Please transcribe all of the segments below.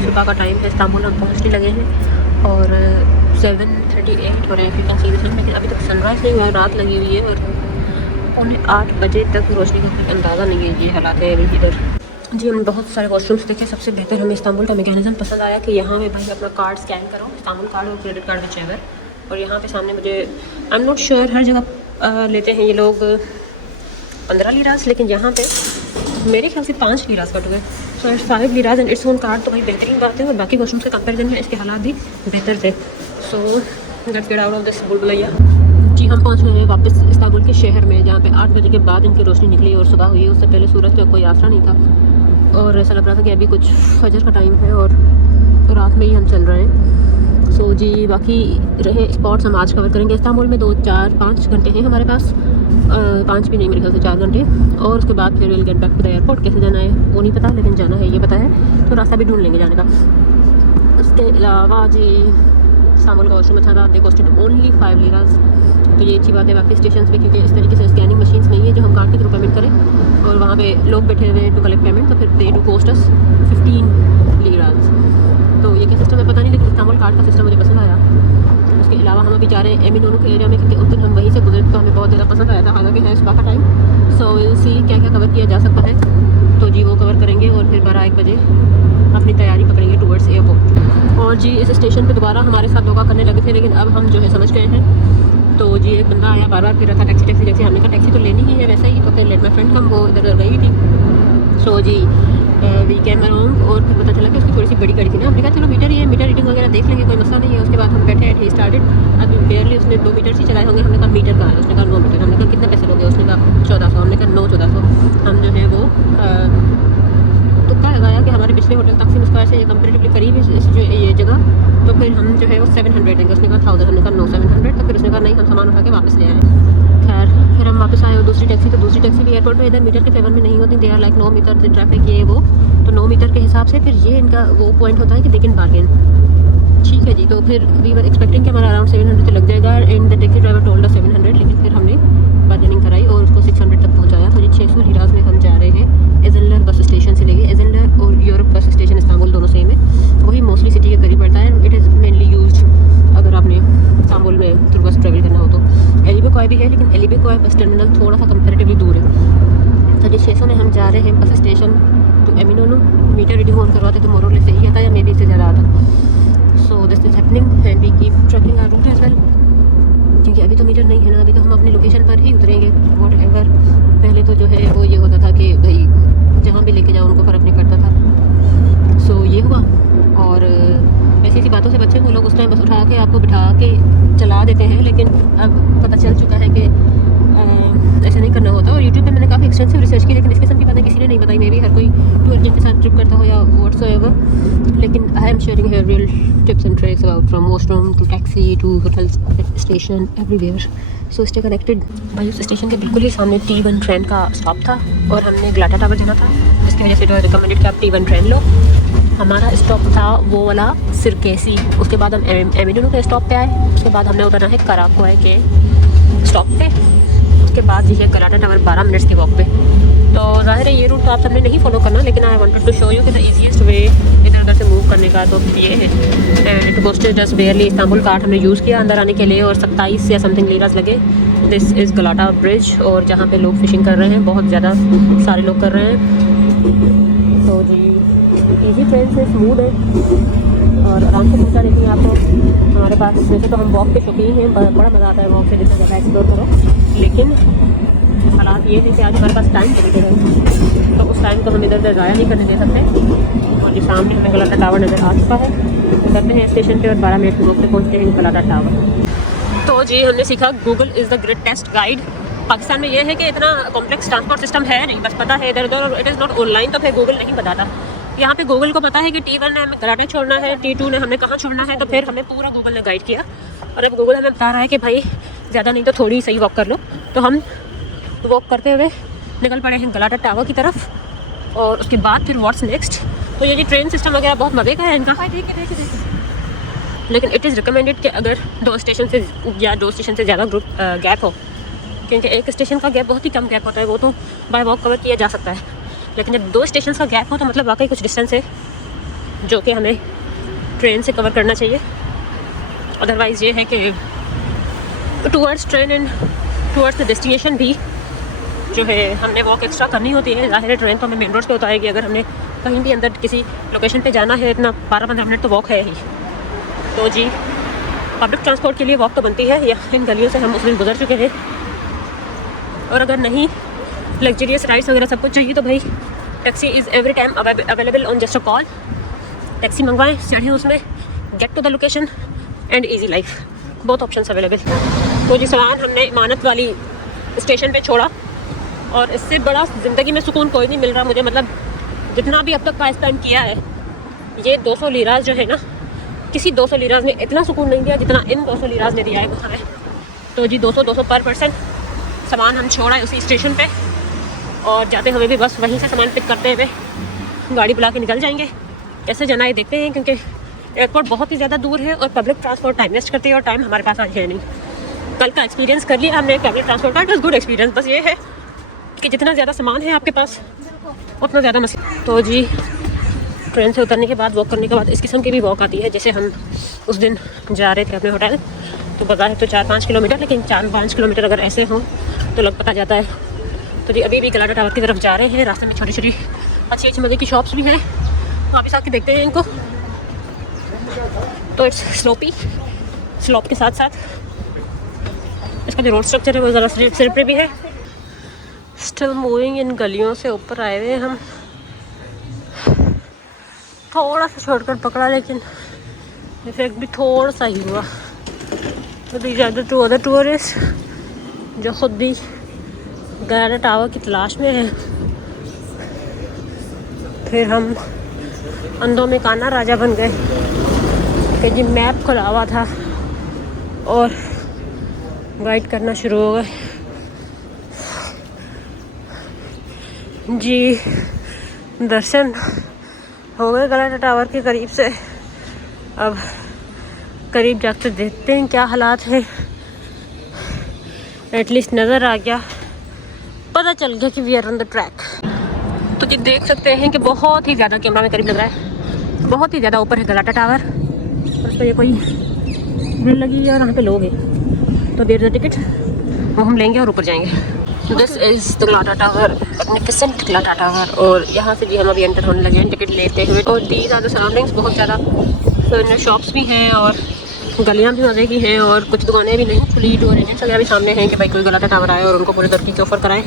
सुबह का टाइम है, इस्तांबुल हम पहुँचने लगे हैं और 7:38 हो रहे हैं फिर लेकिन अभी तक सनराइज़ नहीं हुआ है, रात लगी हुई है और 7:45 बजे तक रोशनी का कोई अंदाज़ा नहीं है। ये हालात है अभी इधर। जी हमने बहुत सारे वॉशरूम्स देखे, सबसे बेहतर हमें इस्तांबुल का मैकेनिज़्म पसंद आया कि यहाँ पे भाई अपना कार्ड स्कैन करो, इस्तांबुल कार्ड और क्रेडिट कार्ड विच एवर, और यहाँ पे सामने मुझे आई एम नॉट श्योर हर जगह लेते हैं ये लोग 15 लीरास, लेकिन यहाँ पे मेरे ख्याल से 5 लीरास कट गए, so it's 5 liras and it's own card. तो भाई बेहतरीन बात है और बाकी वॉशरूम के कंपेरिजन में इसके हालात भी बेहतर थे। So let's get out of this बुलबुलैया। जी हम पहुँच गए हैं वापस इस्तांबुल के शहर में, जहाँ पे 8 बजे के बाद इनकी रोशनी निकली और सुबह हुई है। उससे पहले सूरज का कोई आसरा नहीं था और ऐसा लग रहा था कि अभी कुछ फजर का टाइम है और रात में ही हम चल रहे हैं। सो जी बाकी रहे स्पॉट्स हम आज कवर करेंगे। इस्तांबुल में 2, 4, 5 घंटे हैं हमारे पास, 5 भी नहीं मेरे ख्याल से 4 घंटे, और उसके बाद फिर will get back to the airport. कैसे जाना है वो नहीं पता, लेकिन जाना है ये पता है, तो रास्ता भी ढूंढ लेंगे जाने का। उसके अलावा जी इस्तांबुल का वॉशरूम अच्छा था, दे कॉस्टेड ओनली 5 लीरास, तो ये अच्छी बात है। बाकी स्टेशन पे क्योंकि इस तरीके से स्कैनिंग मशीन्स नहीं है जो हम कार्ड के थ्रू पेमेंट करें, और वहाँ पे लोग बैठे हुए टू कलेक्ट पेमेंट, तो फिर दे टू कॉस्ट अस 15 लीरास। तो ये क्या सिस्टम है पता नहीं, लेकिन इस्तांबुल कार्ड का सिस्टम मुझे पसंद आया। उसके अलावा हम अभी जा रहे हैं एमिनोनो के एरिया में, क्योंकि उस दिन हम वहीं से गुजरे तो हमें बहुत ज़्यादा पसंद आया था, हालांकि है सुबह का टाइम। सो विल सी क्या क्या कवर किया जा सकता है, तो जी वो कवर करेंगे और फिर 12-1 बजे अपनी तैयारी पकड़ेंगे टूवर्ड्स एयरपोर्ट। और जी इस स्टेशन पे दोबारा हमारे साथ धोखा करने लगे थे, लेकिन अब हम जो है समझ गए हैं। तो जी एक बंदा आया बार फिर रहा था टैक्सी, हमने कहा टैक्सी तो लेनी ही है वैसे ही, तो फिर लेट माई फ्रेंड हम वो इधर गई थी। सो जी वी कैम अराउंड और फिर पता चला कि उसकी थोड़ी सी बड़ी गाड़ी थी ना, हमने कहा चलो मीटर ही है, मीटर रीडिंग वगैरह देख लेंगे, कोई मसला नहीं है। उसके बाद हम बैठे ही स्टार्टेड, अभी बेयरली उसने 2 मीटर ही चलाए होंगे। हमने कहा मीटर कहाँ है, उसने कहा 9 मीटर। हमने कहा कितने पैसे लोगे, उसने कहा 1400। हमने कहा 9-1400। हम जो है वो तुक्का लगाया कि हमारे पिछले होटल तकसीम स्क्वायर से ये कंपेरेटिवली करीब है इस जो ये जगह, तो फिर हम जो है वो 700 देंगे। उसने कहा 1000, हमने कहा नो 700, तो फिर उसने कहा नहीं हम सामान उठा के वापस ले आए। खैर फिर हम वापस आए और दूसरी टैक्सी भी एयरपोर्ट में इधर मीटर के फेवर में नहीं होती, दे आर लाइक 9 मीटर से ट्रैफिक ये वो, तो 9 मीटर के हिसाब से फिर ये इनका वो पॉइंट होता है कि दे कैन बार्गेन। ठीक है जी, तो फिर वी वर एक्सपेक्टिंग कि हमारा अराउंड 700 लग जाएगा and the taxi driver told 700, लेकिन फिर हमने बार्गेनिंग कराई और उसको 600 तक पहुँचाया। तो जी 600 लीरास में हम जा रहे हैं एज़ेंडर बस स्टेशन से लेके। एज़ेंडर और यूरोप बस स्टेशन इस्तांबुल दोनों सेम है, वही मोस्टली सिटी के करीब पड़ता है। इट इज़ मेनली यूज्ड अगर आपने इस्तांबुल में थ्रू बस ट्रैवल करना हो तो। एलिबेकोय भी है, लेकिन एलिबेकोय बस टर्मिनल थोड़ा सा कंपेरेटिवली दूर है। तो जी 600 में हम जा रहे हैं bus station to Eminonu. Meter reading on करवाते तो मोरलेस सही आता है या मे बी इससे ज़्यादा आता। So this is happening and we keep tracking our route as well, क्योंकि अभी तो मीटर नहीं है ना, अभी तो हम अपनी लोकेशन पर ही उतरेंगे वॉट एवर। पहले तो जो है वो ये होता था कि भाई जहाँ भी लेके जाओ उनको फ़र्क नहीं पड़ता था। सो ये हुआ, और ऐसी ऐसी बातों से बच्चे वो लोग उस टाइम बस उठा के आपको बिठा के चला देते हैं, लेकिन अब पता चल चुका है कि ऐसा नहीं करना होता। और यूट्यूब पे मैंने काफ़ी एक्सटेंसिव रिसर्च की, लेकिन इस किस्म की बातें किसी ने नहीं बताई। मे बी हर कोई टूर एजेंट के साथ ट्रिप करता हो या व्हाट्सएवर, लेकिन I am sharing here real tips and tricks about from washroom to taxi to hotel station everywhere. So stay connected. भाई उस स्टेशन के बिल्कुल ही सामने T1 ट्रेन का स्टॉप था और हमने गलाटा टावर जाना था, इसकी वजह से रिकमेंडेड कि आप T1 ट्रेन लो। हमारा स्टॉप था वो वाला सिरकेसी। उसके बाद हम एमिनोनो के स्टॉप पे आए, उसके बाद हमने उतरना है कराकोय के स्टॉप पे, उसके बाद ये गलाटा टावर 12 मिनट्स के वॉक पे। तो जाहिर है ये रूट तो आप सबने नहीं फॉलो करना, लेकिन I wanted to show you कि द ईजीएस्ट वे इधर उधर से मूव करने का तो ये है। It costed just barely, Istanbul card हमने यूज़ किया अंदर आने के लिए और 27 या समथिंग लीरास लगे। दिस इज़ गलाटा ब्रिज, और जहाँ पे लोग फिशिंग कर रहे हैं, बहुत ज़्यादा सारे लोग कर रहे हैं। तो जी ईजी ट्रेन से स्मूथ है और आराम से पहुँचा देती है आपको। हमारे पास वैसे तो हम वॉक के शौकीन हैं, बड़ा मज़ा आता है वॉक से, जितना ज़्यादा एक्सप्लोर करो, लेकिन हालात ये है कि आज हमारे पास टाइम लिमिटेड है, तो उस टाइम को हम इधर उधर ज़ाया नहीं करने दे सकते। और ये सामने हमें गलाटा टावर नज़र आ चुका है, तो करते हैं स्टेशन पे और 12 मिनट के वॉक पे पहुँचते हैं गलाटा टावर। तो जी हमने सीखा Google is the greatest guide. Pakistan में ये है कि इतना कॉम्प्लेक्स ट्रांसपोर्ट सिस्टम है नहीं, बस पता है इधर उधर, और इट इज़ नॉट ऑनलाइन, तो फिर गूगल नहीं बताता। यहाँ पे गूगल को पता है कि T1 ने हमें गलाटा छोड़ना है, T2 ने हमें कहाँ छोड़ना है, तो फिर हमें पूरा गूगल ने गाइड किया। और अब गूगल हमें बता रहा है कि भाई ज़्यादा नहीं तो थोड़ी सही वॉक कर लो, तो हम वॉक करते हुए निकल पड़े हैं गलाटा टावर की तरफ। और उसके बाद फिर व्हाट्स नेक्स्ट। तो ये जी ट्रेन सिस्टम वगैरह बहुत मज़े का है इनका, लेकिन इट इज़ रिकमेंडेड कि अगर 2 स्टेशन से या 2 स्टेशन से ज़्यादा गैप हो, क्योंकि एक स्टेशन का गैप बहुत ही कम गैप होता है, वो तो बाय वॉक कवर किया जा सकता है, लेकिन जब 2 स्टेशन का गैप हो तो मतलब वाकई कुछ डिस्टेंस है जो कि हमें ट्रेन से कवर करना चाहिए। अदरवाइज़ ये है कि towards train and towards the destination भी जो है हमने वॉक एक्स्ट्रा करनी होती है। ज़ाहिर है ट्रेन तो हमें मेन रोड पे उतारेगी, अगर हमने कहीं भी अंदर किसी लोकेशन पे जाना है इतना 12-15 मिनट तो वॉक है ही। तो जी पब्लिक ट्रांसपोर्ट के लिए वॉक तो बनती है, या इन गलियों से हम उस दिन गुजर चुके हैं। और अगर नहीं लग्जरियस राइड्स वगैरह सब कुछ चाहिए तो भाई taxi is every time available on just a call. Taxi मंगवाएं, चढ़ें उसमें, get to the location and easy life, बहुत ऑप्शन अवेलेबल। तो जी सामान हमने इमानत वाली स्टेशन पे छोड़ा और इससे बड़ा ज़िंदगी में सुकून कोई नहीं मिल रहा मुझे। मतलब जितना भी अब तक का स्पेंड किया है, ये 200 लीराज जो है ना, किसी 200 लीराज में इतना सुकून नहीं दिया जितना इन 200 लीराज ने दिया है हमें। तो जी 200 पर पर्सन सामान हम छोड़ा है उसी स्टेशन पे, और जाते हुए भी बस वहीं से सामान पिक करते हुए गाड़ी बुला के निकल जाएंगे। कैसे जाना है देखते हैं, क्योंकि एयरपोर्ट बहुत ही ज़्यादा दूर है और पब्लिक ट्रांसपोर्ट टाइम वेस्ट करती है और टाइम हमारे पास आज है नहीं। कल का एक्सपीरियंस कर लिया हमने पब्लिक ट्रांसपोर्ट का, इट वाज गुड एक्सपीरियंस। बस ये है कि जितना ज़्यादा सामान है आपके पास उतना ज़्यादा मसला। तो जी ट्रेन से उतरने के बाद वॉक करने के बाद इस किस्म की भी वॉक आती है। जैसे हम उस दिन जा रहे थे अपने होटल, तो बाजार है तो 4-5 किलोमीटर, लेकिन 4-5 किलोमीटर अगर ऐसे हों तो लग पता जाता है। तो जी अभी भी गलाटा टावर की तरफ जा रहे हैं। रास्ते में छोटी छोटी अच्छी मज़े की शॉप्स भी हैं, वापस आके देखते हैं इनको। तो इट्स स्लोप के साथ साथ इसका जो रोड स्ट्रक्चर है वो ज़रा सिर पे भी है। स्टिल मूविंग, इन गलियों से ऊपर आए हुए हम। थोड़ा सा शॉर्टकट पकड़ा लेकिन इफेक्ट भी थोड़ा सा ही हुआ। तो these are the 2 other tourist जो खुद भी गलाटा टावर की तलाश में है। फिर हम अंधों में काना राजा बन गए कि जी मैप खुला हुआ था और गाइड करना शुरू हो गए। जी दर्शन हो गए गलाटा टावर के करीब से। अब करीब जाकर देखते हैं क्या हालात हैं। एटलीस्ट नज़र आ गया, पता चल गया कि we are on the track. तो जी देख सकते हैं कि बहुत ही ज़्यादा कैमरा में करीब लग रहा है, बहुत ही ज़्यादा ऊपर है गलाटा टावर। उस पर ये कोई भीड़ लगी है और वहाँ पे लोग हैं। तो देर द टिकट वो हम लेंगे और ऊपर जाएंगे। This is the गलाटा tower, magnificent गलाटा tower. और यहाँ से भी हम अभी एंटर होने लगे हैं टिकट लेते हुए। और दीज आर द सराउंडिंग्स, बहुत ज़्यादा शॉप्स भी हैं और गलियाँ भी मज़े की हैं, और कुछ दुकानें भी नहीं खुली। टूर एजेंट्स वगैरह भी सामने हैं कि भाई कोई गलाटा टावर आए और उनको पूरे तुर्की के ऑफर कराएं।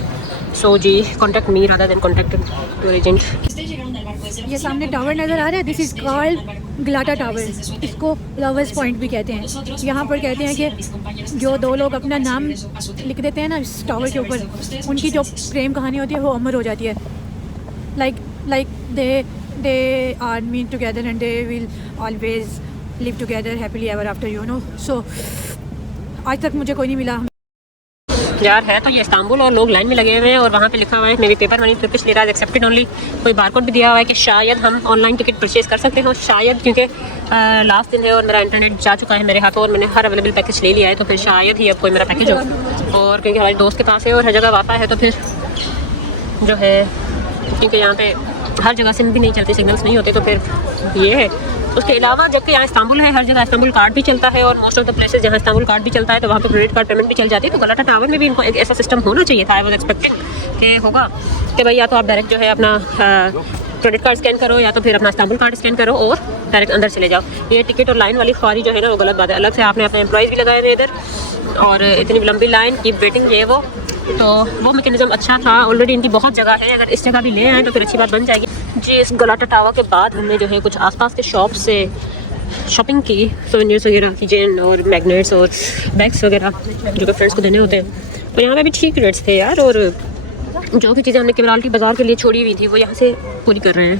सो जी contact me rather than contact tour agent. ये सामने टावर नज़र आ रहा है, this is called Galata tower. इसको लवर्स पॉइंट भी कहते हैं। यहाँ पर कहते हैं कि जो 2 लोग अपना नाम लिख देते हैं ना इस टावर के ऊपर, उनकी जो प्रेम कहानी होती है वो अमर हो जाती है। Like they are mean together and they will always live together happily ever after, you know. So आज तक मुझे कोई नहीं मिला। यार है तो ये इस्तांबुल और लोग लाइन में लगे हुए हैं और वहाँ पे लिखा हुआ है मेरी paper money Turkish liras accepted only. कोई बारकोड भी दिया हुआ है कि शायद हम ऑनलाइन टिकट परचेज कर सकते हो, शायद, क्योंकि लास्ट दिन है और मेरा इंटरनेट जा चुका है मेरे हाथों और मैंने हर अवेलेबल पैकेज ले लिया है। तो फिर शायद ही अब कोई मेरा पैकेज हो, और क्योंकि हमारे दोस्त के पास है और हर जगह वापा है तो फिर जो है, क्योंकि यहाँ पे हर जगह सिम भी नहीं चलते, सिग्नल्स नहीं होते, तो फिर ये है। उसके अलावा जबकि यहाँ इस्तांबुल है, हर जगह इस्तांबुल कार्ड भी चलता है और मोस्ट ऑफ द प्लेसेस जहाँ इस्तांबुल कार्ड भी चलता है तो वहाँ पे क्रेडिट कार्ड पेमेंट भी चल जाती है। तो गलाटा टावर में भी इनको एक ऐसा सिस्टम होना चाहिए था। आई वाज एक्सपेक्टिंग कि होगा कि भाई या तो आप डायरेक्ट जो है अपना क्रेडिट कार्ड स्कैन करो या तो फिर अपना इस्तांबुल कार्ड स्कैन करो और डायरेक्ट अंदर चले जाओ। ये टिकट और लाइन वाली ख्वारी जो है ना वो गलत बात है। अलग से आपने अपने एम्प्लॉयज़ भी लगाए हुए इधर और इतनी लंबी लाइन, कीप वेटिंग, ये वो मैकेनिज़्म अच्छा था। ऑलरेडी इनकी बहुत जगह है, अगर इस जगह भी ले आए तो फिर अच्छी बात बन जाएगी। जी इस गलाटा टावर के बाद हमने जो है कुछ आसपास के शॉप से शॉपिंग की, सोवेनियर्स वगैरह, किचन और मैग्नेट्स और बैग्स वगैरह जो कि फ्रेंड्स को देने होते हैं। तो यहाँ पे भी ठीक रेट्स थे यार, और जो भी चीज़ें हमने केवराल की बाज़ार के लिए छोड़ी हुई थी वो यहाँ से पूरी कर रहे हैं।